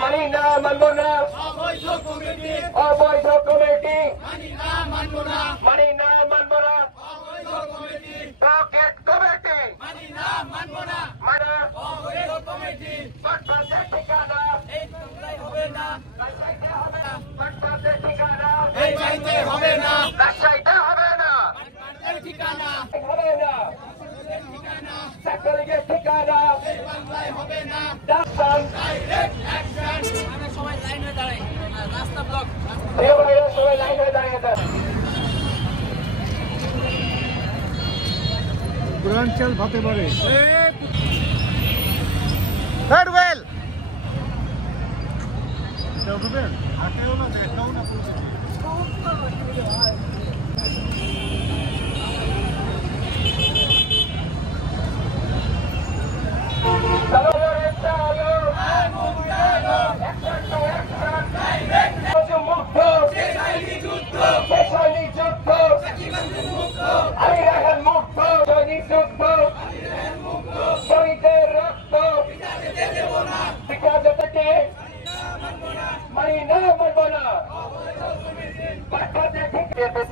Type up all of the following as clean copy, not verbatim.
মানি না মানব না অবৈধ কমিটি মানি না মানব না পকেট কমিটি ঠিকানা হবে না রাজশাহীতে হবে না ঠিকানা হবে না ছাত্রলীগের ঠিকানা হবে না সবাই লাইন হয়ে দাঁড়ায় রাস্তা ব্লক সবাই লাইন হয়ে দাঁড়িয়ে পূর্বাঞ্চল হতে পারে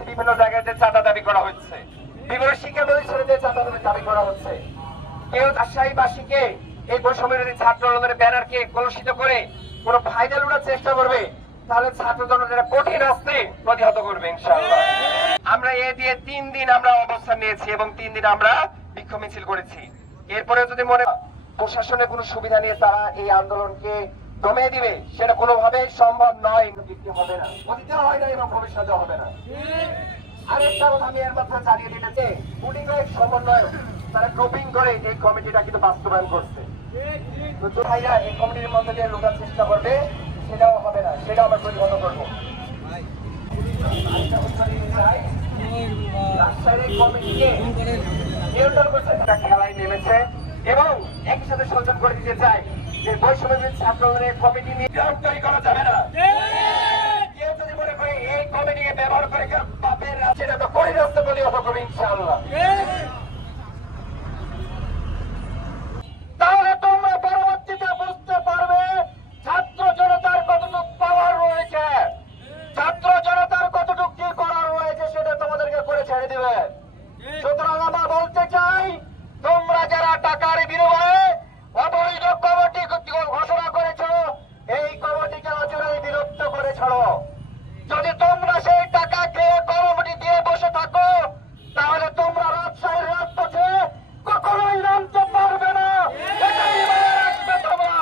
বিভিন্ন জায়গায় যে চাঁদা দাবি করা হচ্ছে, বিভিন্ন শিক্ষা প্রতিষ্ঠানে চাঁদা দাবি করা হচ্ছে, কেউ রাজশাহীবাসীকে এই বৈষম্যবিরোধী ছাত্র আন্দোলনের ব্যানারকে কলুষিত করে কোন ফাইনাল উঠার চেষ্টা করবে, তাহলে ছাত্র জনতা কঠিন হস্তে প্রতিহত করবে ইনশাআল্লাহ। আমরা এ দিয়ে 3 দিন আমরা অবস্থান নিয়েছি এবং 3 দিন আমরা বিক্ষোভ মিছিল করেছি। এরপরে যদি মনে প্রশাসনের কোনো সুবিধা নিয়ে তারা এই আন্দোলনকে দমিয়ে দিবে, সেটা কোনোভাবেই সম্ভব নয়, হবে না, অতীতে হয় না এবং ভবিষ্যতে হবে না। আরেকটা কথা আমি এর মাধ্যমে জানিয়ে দিতে চাই, গুটি কয়েক সমন্বয় তারা গ্রুপিং করে এই কমিটিটা কিন্তু বাস্তবায়ন করছে। তো ভাইরা এই কমিটির মধ্যে দিয়ে লোকার চেষ্টা করবে, সেটাও হবে না, সেটাও আমরা প্রতিহত করবো। খেলায় নেমেছে এবং একই সাথে সচেতন করে দিতে চাই যে বৈষম্যবিরোধী ছাত্র আন্দোলনের কমিটি নিয়ে তৈরি করা যাবে না। কেউ যদি মনে করে এই কমিটিকে ব্যবহার করে বাপের সেটা তো করে রাস্তা প্রতিহত করবে ইনশাআল্লাহ। তাহলে তোমরা পরবর্তীতে বুঝতে পারবে ছাত্র জনতার কতটুকু পাওয়ার রয়েছে, ছাত্র জনতার কতটুকু কি করার রয়েছে, সেটা তোমাদেরকে করে ছেড়ে দিবে। সুতরাং আমরা বলতে চাই, তোমরা যারা টাকার বিনিময়ে অবৈধ কমিটি ঘোষণা করেছ, এই কমিটিকে অচিরেই বিলুপ্ত করে ছাড়ো। যদি তোমরা সেই টাকা খেয়ে কমিটি দিয়ে বসে থাকো, তাহলে তোমরা রাজশাহীর রাজপথে কখনোই নামতে পারবে না। এটাই মনে রাখবে তোমরা।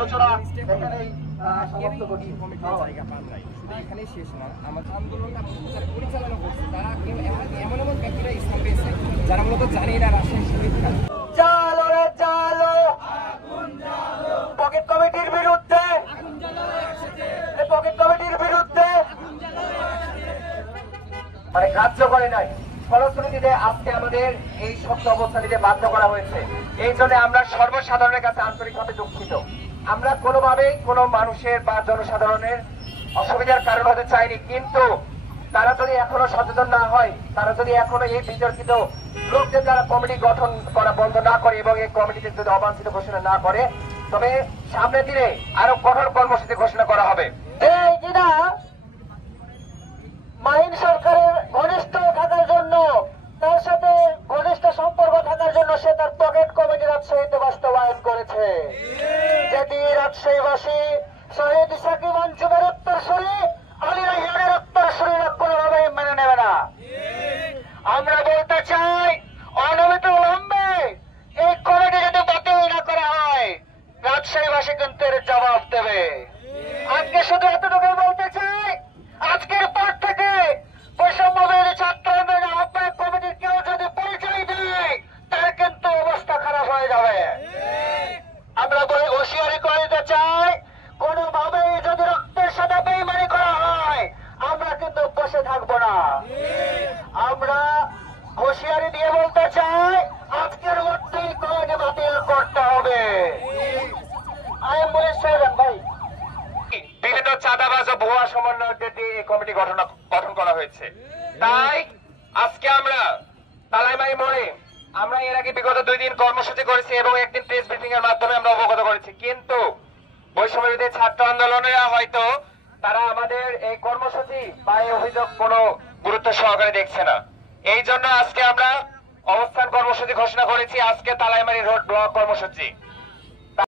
আলোচনা এখানেই সমাপ্ত করছি। এখানেই শেষ না, আমাদের আন্দোলনটা পরিচালনা করছে তারা এমন এমন ব্যক্তিরা ইসলাম পেয়েছে যারা মূলত জানি না রাজশাহী শহীদ খান। চালো রে চালো, পকেট কমিটির বিরুদ্ধে, পকেট কমিটির বিরুদ্ধে মানে গ্রাহ্য করে নাই। ফলশ্রুতিতে আজকে আমাদের এই শক্ত অবস্থান নিতে বাধ্য করা হয়েছে। এই জন্য আমরা সর্বসাধারণের কাছে আন্তরিকভাবে দুঃখিত। আমরা কোনোভাবেই কোনো মানুষের বা জনসাধারণের অসুবিধার কারণ হতে চাইনি, কিন্তু তারা যদি এখনো সচেতন না হয়, তারা যদি এখনো এই বিতর্কিত লোকদের দ্বারা কমিটি গঠন করা বন্ধ না করে এবং এই কমিটিতে যদি অবাঞ্ছিত ঘোষণা না করে, তবে সামনের দিনে আরো কঠোর কর্মসূচি ঘোষণা করা হবে। এই যেটা মাহিন সরকারের ঘনিষ্ঠ থাকার জন্য, তার সাথে ঘনিষ্ঠ সম্পর্ক থাকার জন্য সে তার পকেট কমিটি রাজশাহীতে বাস্তবায়ন করেছে, যেটি রাজশাহীবাসী শহীদ সাকিব অঞ্চলের উত্তরসূরি আলী রায়হানের উত্তরসূরিরা কোনোভাবেই মেনে নেবে না। আমরা বলতে চাই, অনবরত বিলম্বে এই কমিটি যদি বাতিল না করা হয়, রাজশাহীবাসী কিন্তু এর জবাব দেবে। আজকে শুধু এতটুকুই বলতে চাই, আজকের পর থেকে বৈষম্যবিরোধী ছাত্র আন্দোলনের আহ্বায়ক কমিটির কেউ যদি পরিচয় দেয়, তার কিন্তু অবস্থা খারাপ হয়ে যাবে। আমরা হুঁশিয়ারি করে দিতে চাই, কোনোভাবেই যদি রক্তের সাথে বেইমানি করা হয়, আমরা কিন্তু বসে থাকবো না। আমরা হুঁশিয়ারি দিয়ে বলতে চাই, আজকের মধ্যেই কমিটি বাতিল করতে হবে। ভাই, বিভিন্ন চাঁদাবাজ ও ভুয়া সমন্বয়কদের দিয়ে এই কমিটি গঠন করা হয়েছে। তাই আজকে আমরা তালাইমারি মোড়ে আমরা এর আগে বিগত 2 দিন কর্মসূচি করেছি এবং একদিন প্রেস ব্রিফিং এর মাধ্যমে আমরা অবগত করেছি, কিন্তু বৈষম্যবিরোধী ছাত্র আন্দোলনেরা হয়তো তারা আমাদের এই কর্মসূচি বা এই অভিযোগ কোনো গুরুত্ব সহকারে দেখছে না। এই জন্য আজকে আমরা অবস্থান কর্মসূচি ঘোষণা করেছি, আজকে তালাইমারি রোড ব্লক কর্মসূচি।